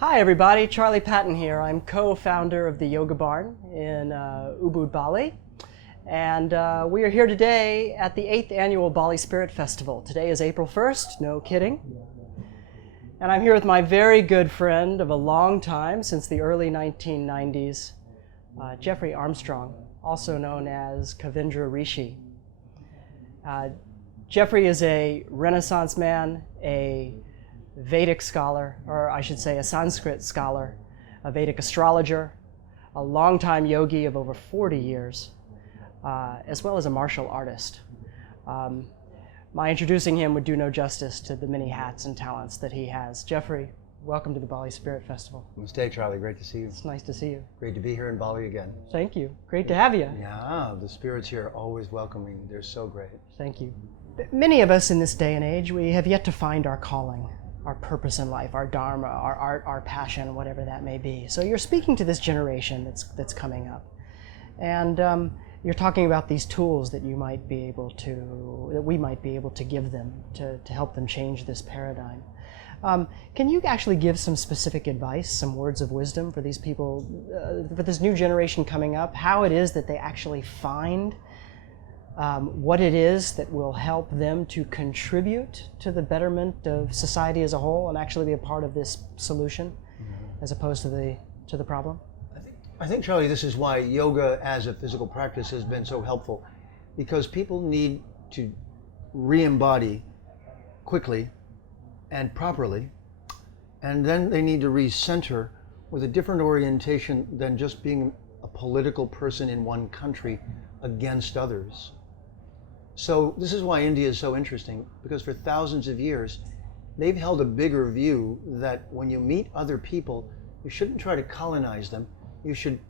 Hi everybody, Charley Patton here. I'm co-founder of the Yoga Barn in Ubud, Bali. And we are here today at the 8th annual BaliSpirit Festival. Today is April 1st, no kidding. And I'm here with my very good friend of a long time, since the early 1990s, Jeffrey Armstrong, also known as Kavindra Rishi. Jeffrey is a Renaissance man, a Vedic scholar, or I should say a Sanskrit scholar, a Vedic astrologer, a longtime yogi of over 40 years, as well as a martial artist. My introducing him would do no justice to the many hats and talents that he has. Jeffrey, welcome to the BaliSpirit Festival. Namaste, Charlie. Great to see you. It's nice to see you. Great to be here in Bali again. Thank you. Great to have you. Yeah, the spirits here are always welcoming. They're so great. Thank you. Many of us in this day and age, we have yet to find our calling, our purpose in life, our dharma, our art, our passion, whatever that may be. So you're speaking to this generation that's coming up. And you're talking about these tools that you might be able to, that we might be able to give them to help them change this paradigm. Can you actually give some specific advice, some words of wisdom for these people, for this new generation coming up, how it is that they actually find what it is that will help them to contribute to the betterment of society as a whole and actually be a part of this solution, as opposed to the problem? I think, Charlie, this is why yoga as a physical practice has been so helpful, because people need to re-embody quickly and properly, and then they need to re-center with a different orientation than just being a political person in one country against others. So this is why India is so interesting, because for thousands of years, they've held a bigger view that when you meet other people, you shouldn't try to colonize them. You should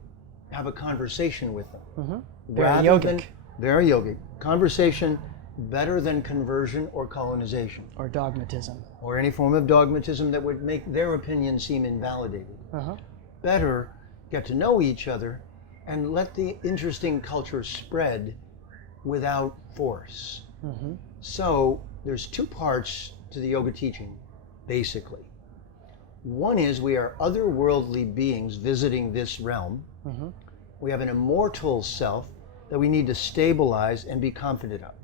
have a conversation with them. Mm-hmm. Very yogic. Very yogic. Conversation better than conversion or colonization. Or dogmatism. Or any form of dogmatism that would make their opinion seem invalidated. Better get to know each other and let the interesting culture spread without force. So there's two parts to the yoga teaching, basically. One is we are otherworldly beings visiting this realm. We have an immortal self that we need to stabilize and be confident of.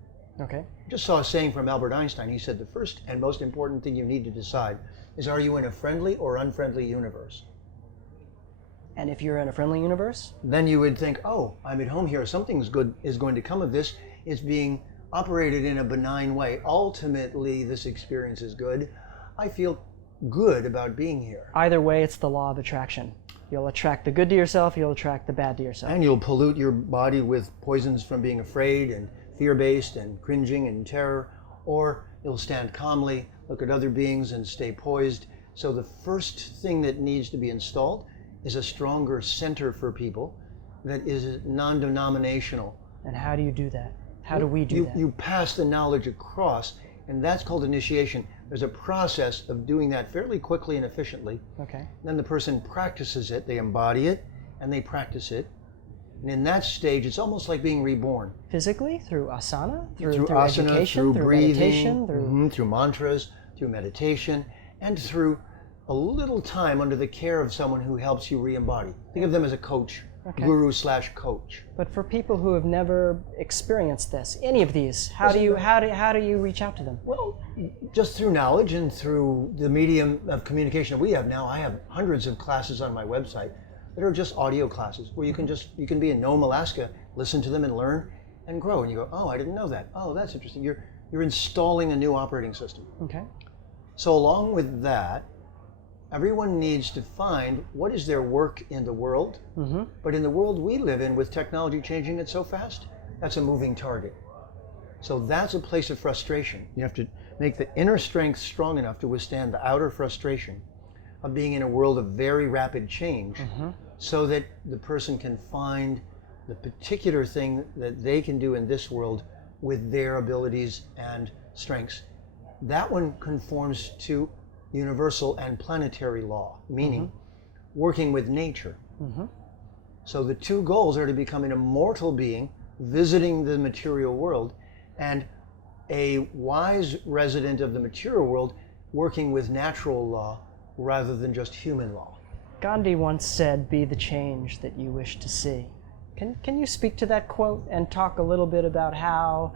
Okay. I just saw a saying from Albert Einstein. He said the first and most important thing you need to decide is, are you in a friendly or unfriendly universe? And if you're in a friendly universe? Then you would think, oh, I'm at home here. Something's good is going to come of this. It's being operated in a benign way. Ultimately, this experience is good. I feel good about being here. Either way, it's the law of attraction. You'll attract the good to yourself, you'll attract the bad to yourself. And you'll pollute your body with poisons from being afraid and fear-based and cringing and terror, or you'll stand calmly, look at other beings and stay poised. So the first thing that needs to be installed is a stronger center for people that is non-denominational. And how do you do that? How do we do that? You pass the knowledge across, and that's called initiation. There's a process of doing that fairly quickly and efficiently. Okay. Then the person practices it, they embody it, and they practice it. And in that stage, it's almost like being reborn. Physically, through asana, through asana, education, through breathing, meditation, through mantras, through meditation, and through a little time under the care of someone who helps you re-embody. Think of them as a coach, guru/coach. But for people who have never experienced this, any of these, how do you reach out to them? Well, just through knowledge and through the medium of communication that we have now. I have hundreds of classes on my website that are just audio classes where you can be in Nome, Alaska, listen to them and learn and grow. And you go, oh, I didn't know that. Oh, that's interesting. You're installing a new operating system. Okay. So along with that, everyone needs to find what is their work in the world. But in the world we live in, with technology changing it so fast, that's a moving target. So that's a place of frustration. You have to make the inner strength strong enough to withstand the outer frustration of being in a world of very rapid change, so that the person can find the particular thing that they can do in this world with their abilities and strengths. That one conforms to universal and planetary law, meaning working with nature. So the two goals are to become an immortal being visiting the material world, and a wise resident of the material world working with natural law rather than just human law. Gandhi once said, "Be the change that you wish to see." Can you speak to that quote and talk a little bit about how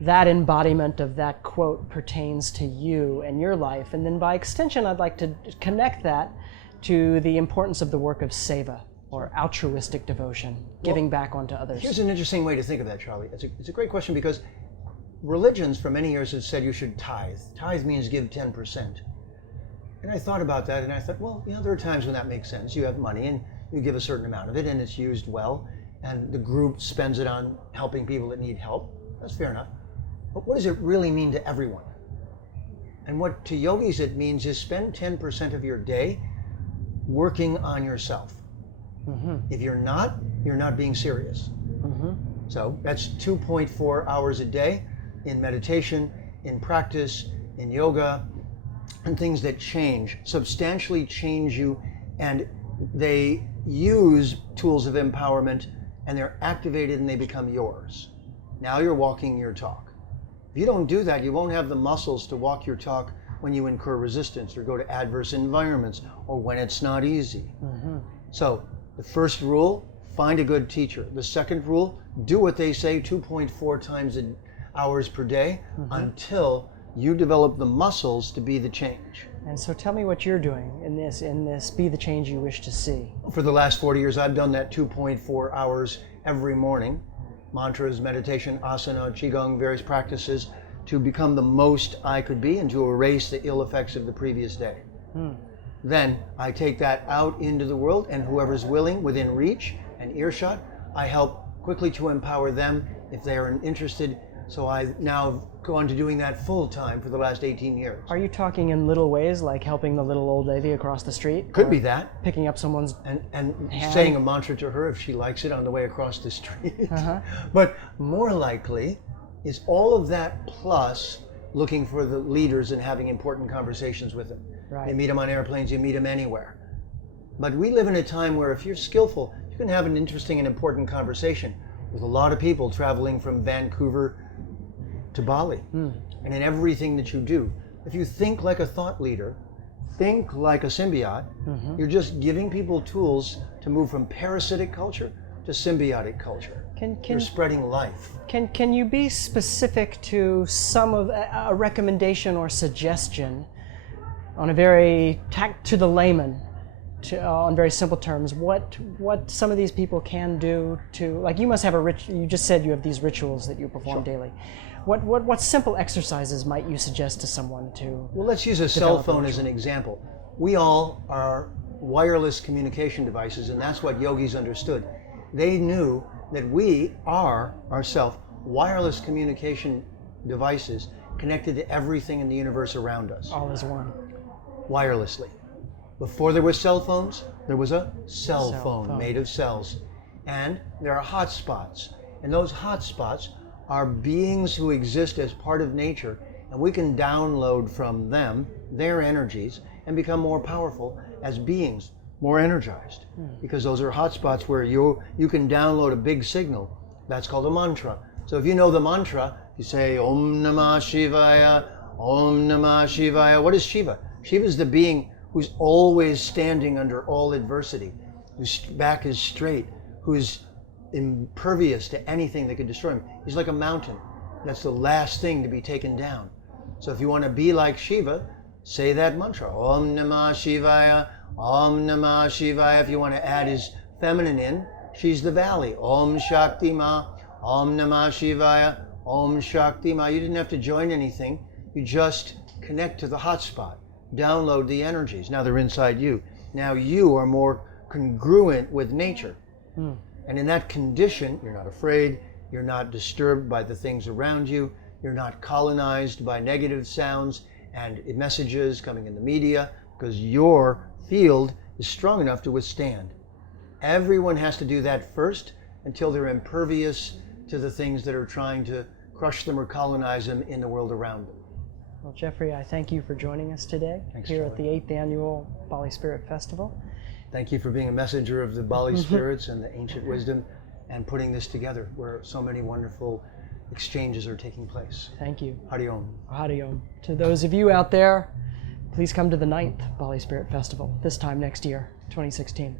that embodiment of that quote pertains to you and your life? And then by extension, I'd like to connect that to the importance of the work of seva, or altruistic devotion, giving back onto others. Here's an interesting way to think of that, Charlie. It's a great question, because religions for many years have said you should tithe. Tithe means give 10%. And I thought about that, and I thought, well, there are times when that makes sense. You have money and you give a certain amount of it, and it's used well, and the group spends it on helping people that need help. That's fair enough. But what does it really mean to everyone? And what to yogis it means is spend 10% of your day working on yourself. If you're not being serious. So that's 2.4 hours a day in meditation, in practice, in yoga, and things that substantially change you, and they use tools of empowerment, and they're activated and they become yours. Now you're walking your talk. If you don't do that, you won't have the muscles to walk your talk when you incur resistance or go to adverse environments or when it's not easy. So the first rule, find a good teacher. The second rule, do what they say 2.4 hours per day until you develop the muscles to be the change. And so tell me what you're doing in this be the change you wish to see. For the last 40 years, I've done that 2.4 hours every morning. Mantras, meditation, asana, qigong, various practices to become the most I could be and to erase the ill effects of the previous day. Then I take that out into the world, and whoever's willing, within reach and earshot, I help quickly to empower them if they are interested. So I now go on to doing that full time for the last 18 years. Are you talking in little ways, like helping the little old lady across the street? Could be that. Picking up someone's and hand? Saying a mantra to her if she likes it on the way across the street. But more likely is all of that plus looking for the leaders and having important conversations with them. Right. You meet them on airplanes, you meet them anywhere. But we live in a time where if you're skillful, you can have an interesting and important conversation with a lot of people traveling from Vancouver to Bali. And in everything that you do, if you think like a thought leader, think like a symbiote, you're just giving people tools to move from parasitic culture to symbiotic culture. You're spreading life. Can you be specific to some of a recommendation or suggestion on a very to the layman, on very simple terms, what some of these people can do to, like, you must have you just said you have these rituals that you perform daily. What simple exercises might you suggest to someone to? Well, let's use a cell phone as an example. We all are wireless communication devices, and that's what yogis understood. They knew that we are ourselves wireless communication devices connected to everything in the universe around us. All is one. Wirelessly. Before there were cell phones, there was a cell phone made of cells. And there are hot spots. And those hot spots are beings who exist as part of nature, and we can download from them their energies and become more powerful as beings, more energized. Because those are hot spots where you can download a big signal. That's called a mantra. So if you know the mantra, you say Om Namah Shivaya, Om Namah Shivaya. What is Shiva? Shiva is the being who's always standing under all adversity, whose back is straight, who's impervious to anything that could destroy him. He's like a mountain. That's the last thing to be taken down. So if you want to be like Shiva, say that mantra, Om Namah Shivaya, Om Namah Shivaya. If you want to add his feminine in, she's the valley, Om Shakti Ma, Om Namah Shivaya, Om Shakti Ma. You didn't have to join anything. You just connect to the hot spot, download the energies. Now they're inside you. Now you are more congruent with nature. And in that condition, you're not afraid, you're not disturbed by the things around you, you're not colonized by negative sounds and messages coming in the media, because your field is strong enough to withstand. Everyone has to do that first until they're impervious to the things that are trying to crush them or colonize them in the world around them. Well, Jeffrey, I thank you for joining us today here at the 8th Annual BaliSpirit Festival. Thank you for being a messenger of the Bali spirits and the ancient wisdom and putting this together where so many wonderful exchanges are taking place. Thank you. Hari Om. Hari Om. To those of you out there, please come to the 9th BaliSpirit Festival, this time next year, 2016.